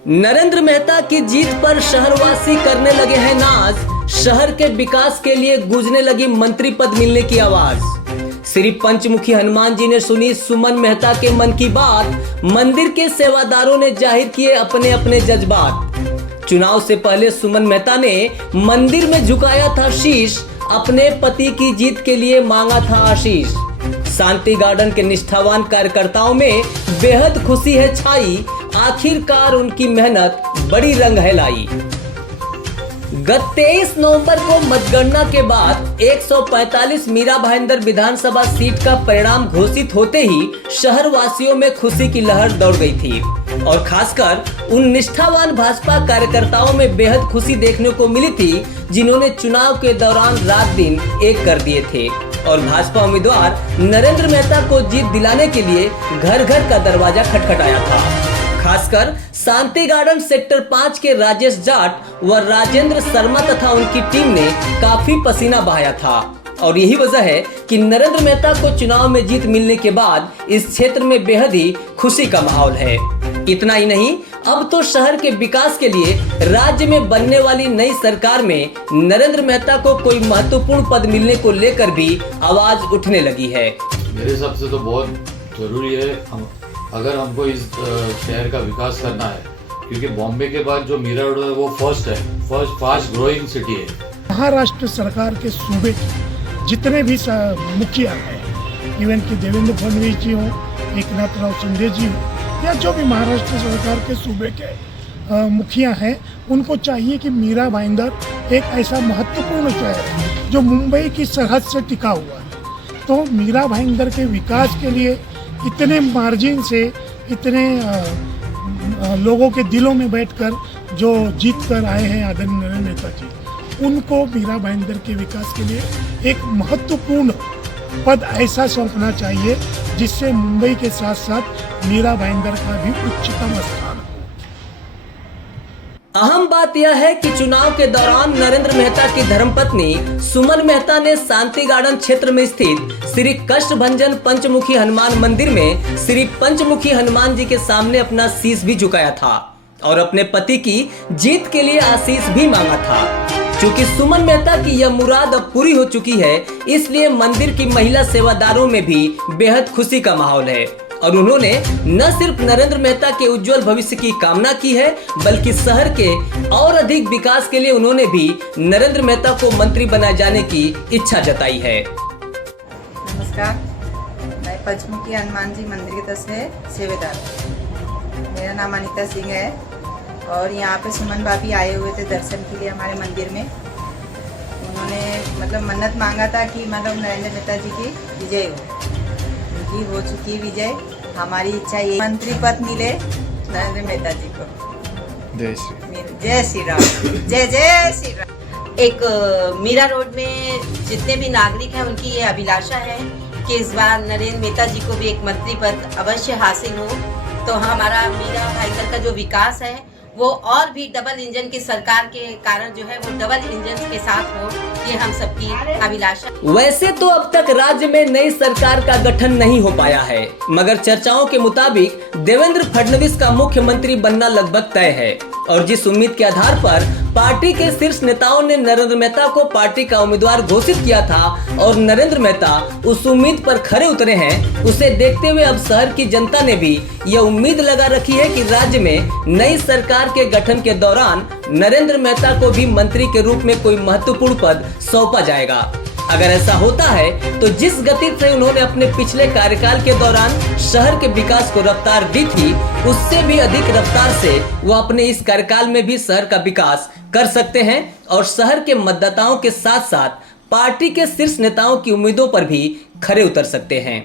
नरेंद्र मेहता की जीत पर शहरवासी करने लगे हैं नाज। शहर के विकास के लिए गूंजने लगी मंत्री पद मिलने की आवाज। श्री पंचमुखी हनुमान जी ने सुनी सुमन मेहता के मन की बात। मंदिर के सेवादारों ने जाहिर किए अपने अपने जज्बात। चुनाव से पहले सुमन मेहता ने मंदिर में झुकाया था शीश। अपने पति की जीत के लिए मांगा था आशीष। शांति गार्डन के निष्ठावान कार्यकर्ताओं में बेहद खुशी है छाई। आखिरकार उनकी मेहनत बड़ी रंग है लाई। गत 23 नवंबर को मतगणना के बाद 145 मीरा भाईंदर विधानसभा सीट का परिणाम घोषित होते ही शहर वासियों में खुशी की लहर दौड़ गई थी और खासकर उन निष्ठावान भाजपा कार्यकर्ताओं में बेहद खुशी देखने को मिली थी जिन्होंने चुनाव के दौरान रात दिन एक कर दिए थे और भाजपा उम्मीदवार नरेंद्र मेहता को जीत दिलाने के लिए घर घर का दरवाजा खटखटाया था। खासकर शांति गार्डन सेक्टर 5 के राजेश जाट व राजेंद्र शर्मा तथा उनकी टीम ने काफी पसीना बहाया था और यही वजह है कि नरेंद्र मेहता को चुनाव में जीत मिलने के बाद इस क्षेत्र में बेहद ही खुशी का माहौल है। इतना ही नहीं, अब तो शहर के विकास के लिए राज्य में बनने वाली नई सरकार में नरेंद्र मेहता को कोई महत्वपूर्ण पद मिलने को लेकर भी आवाज उठने लगी है। मेरे हिसाब से तो बहुत जरूरी है अगर हमको इस शहर का विकास करना है, क्योंकि बॉम्बे के बाद जो मीरा रोड है वो फर्स्ट फास्ट ग्रोइंग सिटी है। महाराष्ट्र सरकार के सूबे के जितने भी मुखिया हैं, इवन कि देवेंद्र फडणवीस जी हों, एकनाथ राव शिंदे जी हों या जो भी महाराष्ट्र सरकार के सूबे के मुखिया हैं, उनको चाहिए कि मीरा भाईंदर एक ऐसा महत्वपूर्ण शहर है जो मुंबई की सरहद से टिका हुआ है। तो मीरा भाईंदर के विकास के लिए इतने मार्जिन से इतने लोगों के दिलों में बैठकर जो जीत कर आए हैं आदरणीय नरेंद्र मेहता जी, उनको मीरा भाईंदर के विकास के लिए एक महत्वपूर्ण पद ऐसा सौंपना चाहिए जिससे मुंबई के साथ साथ मीरा भाईंदर का भी उच्चतम स्थान हो। अहम बात यह है कि चुनाव के दौरान नरेंद्र मेहता की धर्मपत्नी सुमन मेहता ने शांति गार्डन क्षेत्र में स्थित श्री कष्टभंजन पंचमुखी हनुमान मंदिर में श्री पंचमुखी हनुमान जी के सामने अपना शीश भी झुकाया था और अपने पति की जीत के लिए आशीष भी मांगा था। चूंकि सुमन मेहता की यह मुराद अब पूरी हो चुकी है, इसलिए मंदिर की महिला सेवादारों में भी बेहद खुशी का माहौल है और उन्होंने न सिर्फ नरेंद्र मेहता के उज्जवल भविष्य की कामना की है, बल्कि शहर के और अधिक विकास के लिए उन्होंने भी नरेंद्र मेहता को मंत्री बनाए जाने की इच्छा जताई है। नमस्कार, मैं पंचमुखी हनुमान जी मंदिर की तरफ से सेवेदार। मेरा नाम अनीता सिंह है और यहाँ पे सुमन भाभी आए हुए थे दर्शन के लिए हमारे मंदिर में। उन्होंने मन्नत मांगा था कि नरेंद्र मेहता जी की विजय हो। उनकी हो चुकी विजय। हमारी इच्छा ये मंत्री पद मिले नरेंद्र मेहता जी को। जय श्री राम, जय जय श्री राम। एक मीरा रोड में जितने भी नागरिक हैं उनकी ये अभिलाषा है कि इस बार नरेंद्र मेहता जी को भी एक मंत्री पद अवश्य हासिल हो, तो हमारा मीरा भाईंदर का जो विकास है वो और भी डबल इंजन की सरकार के कारण जो है वो डबल इंजन के साथ हो, ये हम सबकी अभिलाषा। वैसे तो अब तक राज्य में नई सरकार का गठन नहीं हो पाया है, मगर चर्चाओं के मुताबिक देवेंद्र फडणवीस का मुख्यमंत्री बनना लगभग तय है और जिस उम्मीद के आधार पर पार्टी के शीर्ष नेताओं ने नरेंद्र मेहता को पार्टी का उम्मीदवार घोषित किया था और नरेंद्र मेहता उस उम्मीद पर खरे उतरे हैं, उसे देखते हुए अब शहर की जनता ने भी यह उम्मीद लगा रखी है कि राज्य में नई सरकार के गठन के दौरान नरेंद्र मेहता को भी मंत्री के रूप में कोई महत्वपूर्ण पद सौंपा जाएगा। अगर ऐसा होता है तो जिस गति से उन्होंने अपने पिछले कार्यकाल के दौरान शहर के विकास को रफ्तार दी थी, उससे भी अधिक रफ्तार से वो अपने इस कार्यकाल में भी शहर का विकास कर सकते हैं और शहर के मतदाताओं के साथ साथ पार्टी के शीर्ष नेताओं की उम्मीदों पर भी खरे उतर सकते हैं।